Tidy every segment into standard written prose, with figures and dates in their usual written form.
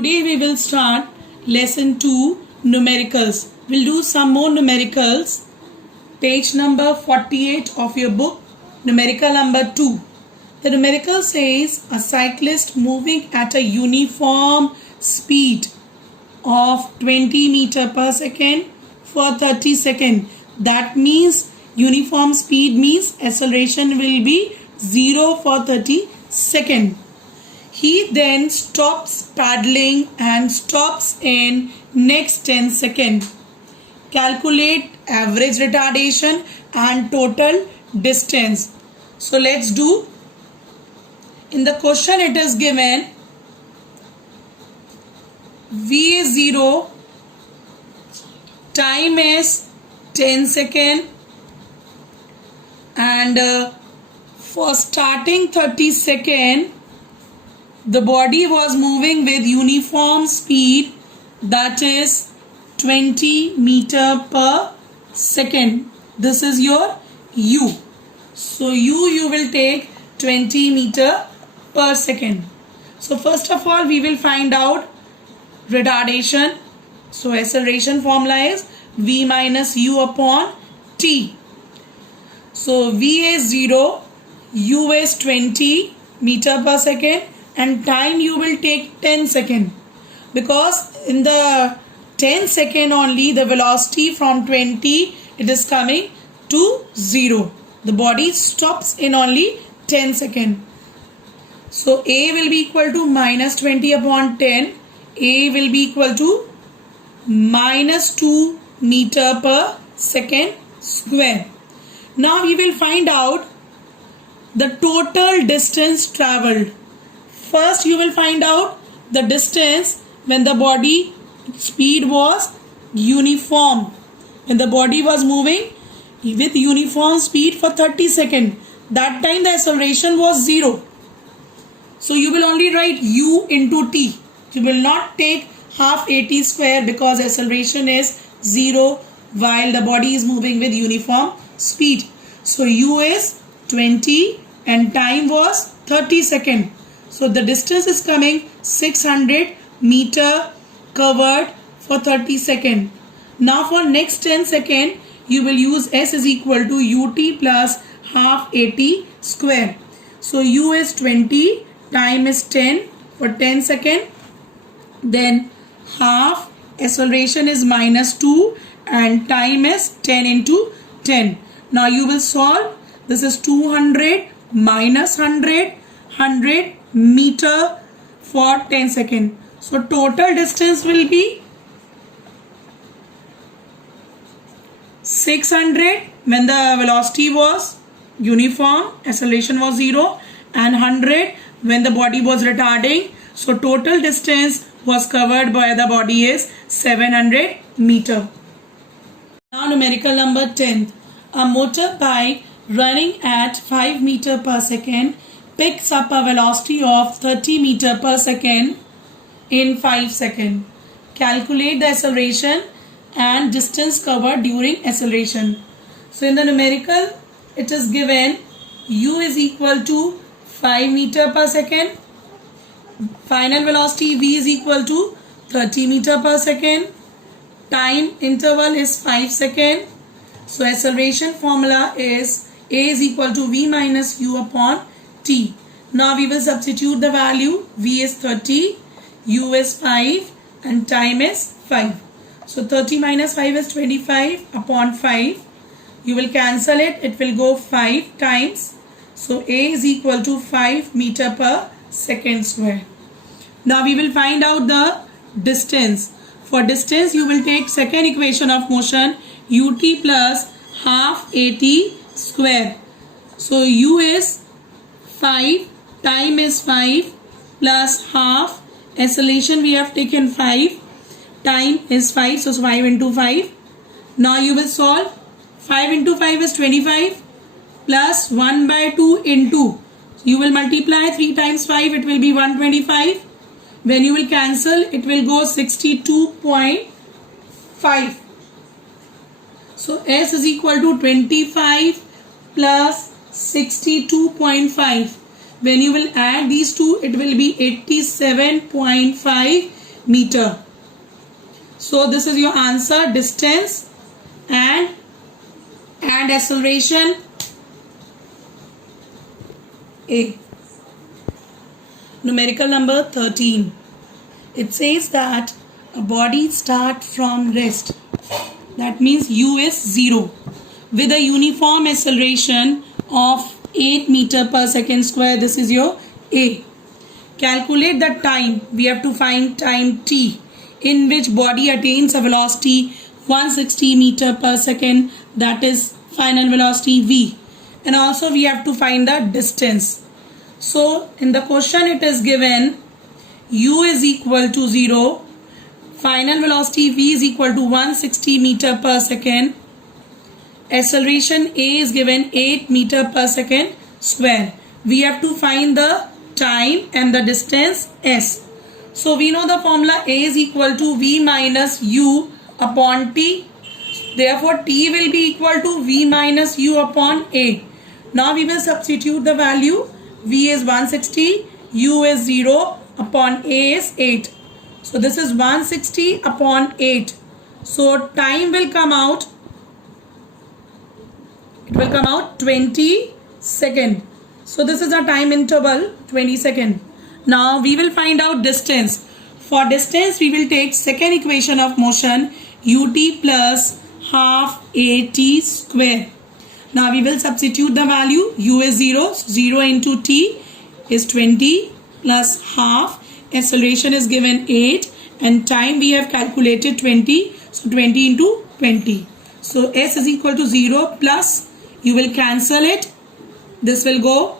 Today we will start lesson 2 numericals. We'll do some more numericals. Page number 48 of your book, numerical number 2. The numerical says a cyclist moving at a uniform speed of 20 meter per second for 30 seconds. That means uniform speed means acceleration will be 0 for 30 seconds. He then stops paddling and stops in next 10 seconds. Calculate average retardation and total distance. So let's do. In the question it is given V is 0, time is 10 seconds, and for starting 30 seconds the body was moving with uniform speed, that is 20 meter per second. This is your U. So you will take 20 meter per second. So first of all we will find out retardation. So acceleration formula is V minus U upon T. So V is 0, U is 20 meter per second, and time you will take 10 seconds, because in the 10 second only the velocity from 20 it is coming to 0. The body stops in only 10 seconds. So A will be equal to minus 20 upon 10. A will be equal to minus 2 meter per second square. Now we will find out the total distance traveled. First you will find out the distance when the body speed was uniform. When the body was moving with uniform speed for 30 seconds. That time the acceleration was 0. So you will only write U into T. You will not take half AT square because acceleration is 0 while the body is moving with uniform speed. So U is 20 and time was 30 seconds. So the distance is coming 600 meter covered for 30 seconds. Now for next 10 seconds you will use S is equal to UT plus half AT square. So U is 20, time is 10 for 10 seconds. Then half, acceleration is minus 2 and time is 10 into 10. Now you will solve. This is 200 minus 100, 100 meter for 10 seconds. So total distance will be 600 when the velocity was uniform, acceleration was 0, and 100 when the body was retarding. So total distance was covered by the body is 700 meter. Now numerical number 10. A motorbike running at 5 meter per second picks up a velocity of 30 meter per second in 5 seconds. Calculate the acceleration and distance covered during acceleration. So in the numerical it is given U is equal to 5 meter per second. Final velocity V is equal to 30 meter per second. Time interval is 5 seconds. So acceleration formula is A is equal to V minus U upon T. Now we will substitute the value. V is 30, U is 5 and time is 5. So 30 minus 5 is 25 upon 5. You will cancel it. It will go 5 times. So A is equal to 5 meter per second square. Now we will find out the distance. For distance you will take second equation of motion, UT plus half AT square. So U is 5, time is 5 plus half, acceleration we have taken 5, time is 5, so 5 into 5. Now you will solve. 5 into 5 is 25 plus 1 by 2 into. You will multiply 3 times 5, it will be 125. When you will cancel, it will go 62.5. So S is equal to 25 plus 62.5. When you will add these two, it will be 87.5 meter. So this is your answer, distance and acceleration A. Numerical number 13. It says that a body starts from rest. That means U is 0 with a uniform acceleration of 8 meter per second square. This is your A. Calculate the time. We have to find time T in which body attains a velocity 160 meter per second, that is final velocity V. And also we have to find the distance. So in the question it is given U is equal to 0, final velocity V is equal to 160 meter per second, acceleration A is given 8 meter per second square. We have to find the time and the distance S. So we know the formula A is equal to V minus U upon T. Therefore T will be equal to V minus U upon A. Now we will substitute the value. V is 160, U is 0, upon A is 8. So this is 160 upon 8. So time will come out. It will come out 20 seconds. So this is a time interval 20 seconds. Now we will find out distance. For distance we will take second equation of motion, ut plus half at square. Now we will substitute the value. U is 0. 0 into t is 20 plus half. Acceleration is given 8 and time we have calculated 20. So 20 into 20. So S is equal to 0 plus you will cancel it. This will go.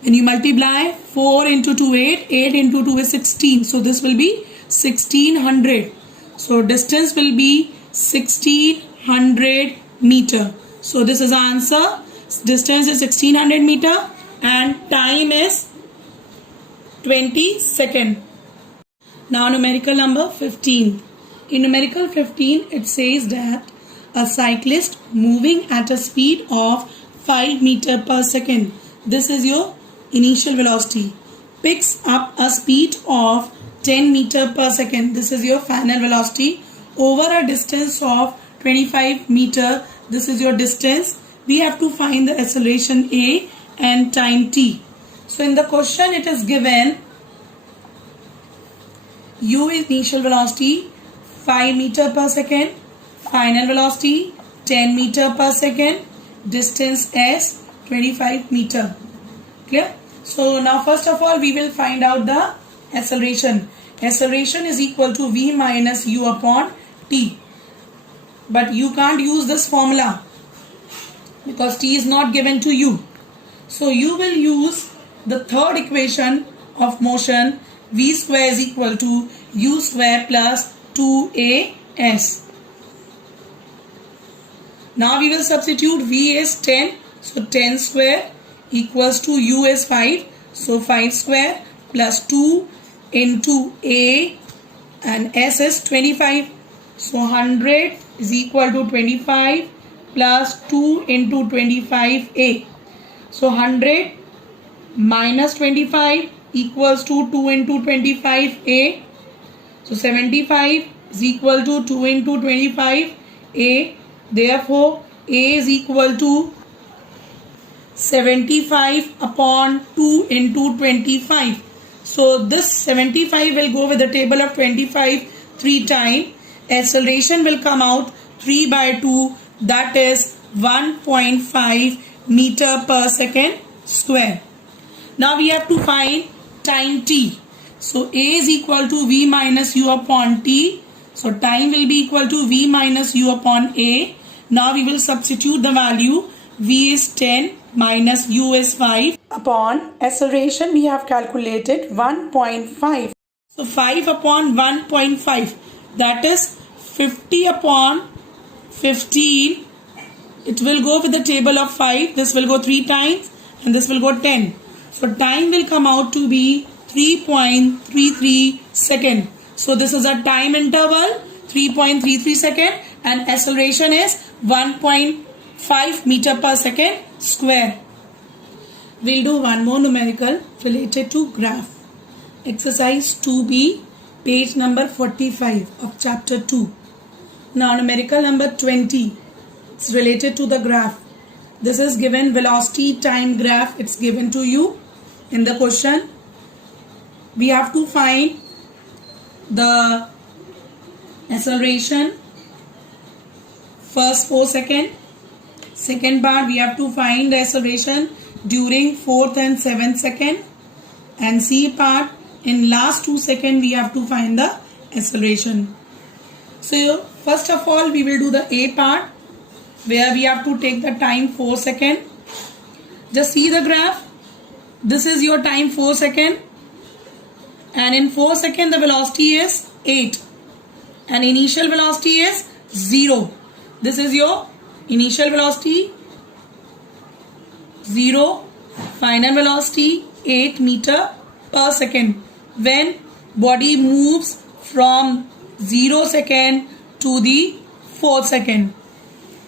When you multiply 4 into 2 8. 8 into 2 is 16. So this will be 1600. So distance will be 1600 meter. So this is our answer. Distance is 1600 meter and time is 20 seconds. Now numerical number 15. In numerical 15 it says that a cyclist moving at a speed of 5 meter per second. This is your initial velocity. Picks up a speed of 10 meter per second. This is your final velocity over a distance of 25 meter. This is your distance. We have to find the acceleration A and time T. So in the question it is given U is initial velocity 5 meter per second, final velocity 10 meter per second, distance S 25 meter. Clear? So now first of all we will find out the acceleration. Acceleration is equal to V minus U upon T. But you can't use this formula because T is not given to you. So you will use the third equation of motion. V square is equal to U square plus 2AS. Now we will substitute. V is 10. So 10 square equals to U is 5. So 5 square plus 2 into A and S is 25. So 100 is equal to 25 plus 2 into 25A. So 100 minus 25 equals to 2 into 25A. So 75 is equal to 2 into 25A. Therefore A is equal to 75 upon 2 into 25. So this 75 will go with the table of 25 3 times. Acceleration will come out 3 by 2, that is 1.5 meter per second square. Now we have to find time T. So A is equal to V minus U upon T. So time will be equal to V minus U upon A. Now we will substitute the value. V is 10 minus U is 5 upon acceleration we have calculated 1.5. So 5 upon 1.5, that is 50 upon 15. It will go with the table of 5. This will go 3 times and this will go 10. So time will come out to be 3.33 second. So this is a time interval 3.33 second and acceleration is 1.5 meter per second square. We'll do one more numerical related to graph. Exercise 2B. Page number 45 of chapter 2. Now numerical number 20. It's related to the graph. This is given velocity time graph. It's given to you in the question. We have to find the acceleration first 4 seconds. Second part, we have to find the acceleration during 4th and 7th second. And C part, in last 2 seconds, we have to find the acceleration. So first of all, we will do the A part, where we have to take the time 4 seconds. Just see the graph. This is your time 4 seconds. And in 4 seconds, the velocity is 8. And initial velocity is 0. This is your initial velocity 0. Final velocity 8 meter per second. When body moves from 0 second to the 4 second.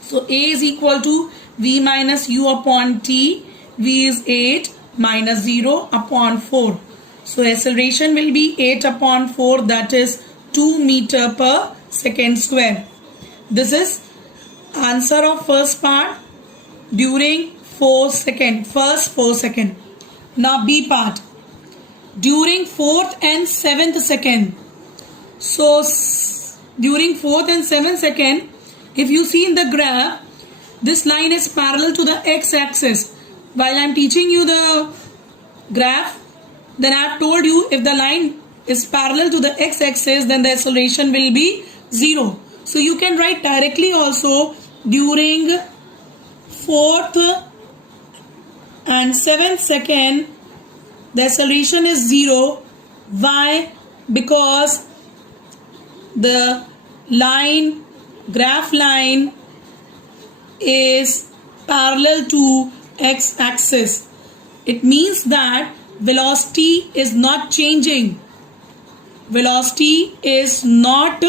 So A is equal to V minus U upon T. V is 8 minus 0 upon 4. So acceleration will be 8 upon 4, that is 2 meter per second square. This is answer of first part during 4 second, first 4 second. Now B part. During 4th and 7th second. So during 4th and 7th second, if you see in the graph, this line is parallel to the x-axis. While I am teaching you the graph, then I have told you if the line is parallel to the x-axis, then the acceleration will be 0. So you can write directly also during 4th and 7th second, the acceleration is 0. Why? Because the line, graph line is parallel to x-axis. It means that velocity is not changing. Velocity is not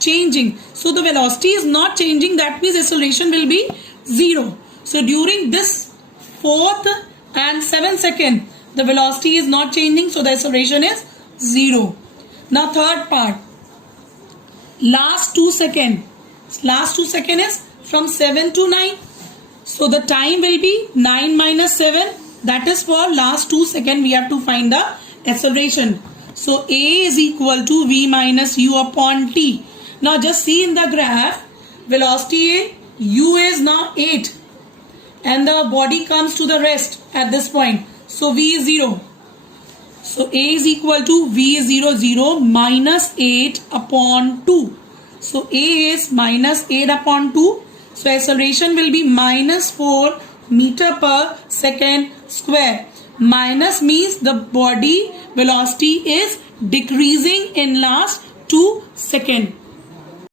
changing. So the velocity is not changing. That means acceleration will be 0. So during this 4th and 7th second, the velocity is not changing. So the acceleration is 0. Now third part. Last 2 seconds. Last 2 seconds is from 7 to 9. So the time will be 9 minus 7. That is for last 2 seconds we have to find the acceleration. So A is equal to V minus U upon T. Now just see in the graph, velocity U is now 8. And the body comes to the rest at this point. So V is 0. So A is equal to V is 0, 0 minus 8 upon 2. So A is minus 8 upon 2. So acceleration will be minus 4 meter per second square. Minus means the body velocity is decreasing in last 2 seconds.